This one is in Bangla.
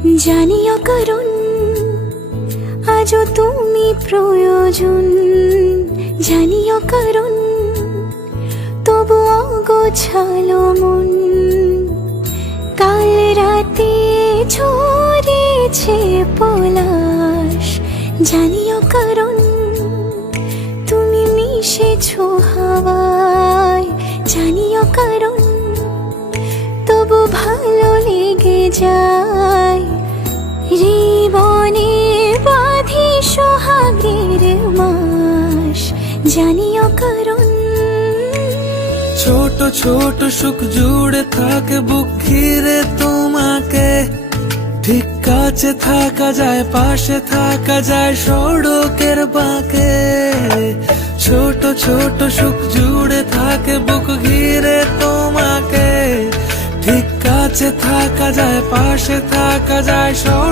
জানিও কারণ আজও তুমি প্রয়োজন, জানিও কারণ তবু অগোছালো মন। কাল রাতে ছড়িয়েছে পলাশ, জানিও কারণ তুমি মিশেছো হাওয়ায়, জানিও কারণ তবু ভালো লেগে যায়। জীবনে বাঁধি সোহাগের মাস, জানিও কারণ ছোট ছোট সুখ জুড়ে থাকে বুক ঘিরে তোমাকে। ঠিক কাছে থাকা যায়, পাশে থাকা যায় সড়কের বাঁকে। ছোট ছোট সুখ জুড়ে থাকে বুক ঘিরে তোমাকে। ঠিক কাছে থাকা যায়, পাশে থাকা যায়